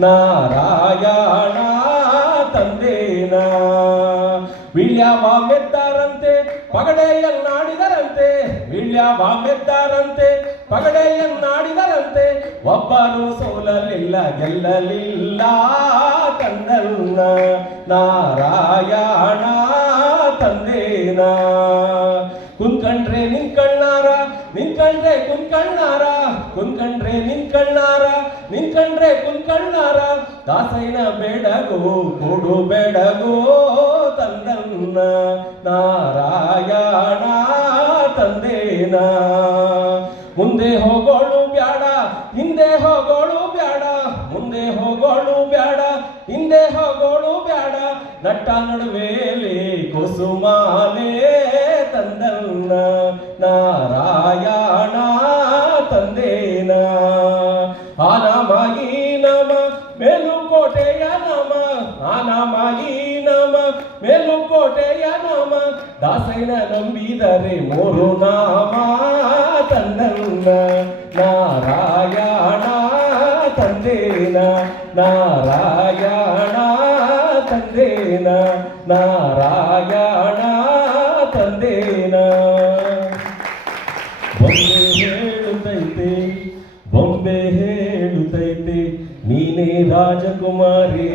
ನಾರಾಯಣ ತಂದೇನ. ವಿಳ್ಯವ ಮೆದ್ದಾರಂತೆ ಪಗಡೆಯನ್ನಾಡಿದರಂತೆ ವಿಳ್ಯವ ಮೆದ್ದಾರಂತೆ ಪಗಡೆಯನ್ನಾಡಿದರಂತೆ ಒಬ್ಬರು ಸೋಲಲಿಲ್ಲ, ಗೆಲ್ಲಲಿಲ್ಲ ಕಂದನ್ನ ನಾರಾಯಣ ತಂದೇನ. ಕುಂತ್ಕಂಡ್ರೆ ನಿಂಕಣ್ಣಾರ ನಿಂತ್ಕಂಡ್ರೆ ಕುಂತ್ಕಣ್ಣಾರ. ಕುಂತ್ಕಂಡ್ರೆ ಕಂಡ್ರೆ ಕುನ್ ಕಣ್ಣಾರ ದಾಸೈನ ಬೇಡಗೋ ಕೊಡು ಬೇಡಗೋ, ತಂದನ್ನ ನಾರಾಯಣ ತಂದೇನ. ಮುಂದೆ ಹೋಗೋಳು ಬ್ಯಾಡ, ಹಿಂದೆ ಹೋಗೋಳು ಬ್ಯಾಡ, ಮುಂದೆ ಹೋಗೋಳು ಬ್ಯಾಡ, ಹಿಂದೆ ಹೋಗೋಳು ಬ್ಯಾಡ. ನಟ್ಟ ನಡುವೆಲಿ ಕುಸುಮಾನೇ ತಂದನ್ನ ನಾರಾಯಣ ತಂದೇನ ಆನಮಾಗಿ ನಮ ಮೇಲುಕೋಟೆಯ ನಮ ಆನಮಾಗಿ ನಮ ಮೇಲುಕೋಟೆಯ ನಮ ದಾಸೈನ ನಂಬಿದರೆ ಮೂರು ನಾಮ ತಂದನ್ನ ನಾರಾಯಣ ತಂದೇನ ನಾರಾಯಣ ತಂದೇನ ನಾರಾಯಣ ತಂದೇನ ಬೊಂಬೆ ಹೇಳುತ್ತೈತೆ ಬೊಂಬೆ ಹೇಳುತ್ತೈತೆ ನೀನೇ ರಾಜಕುಮಾರಿ.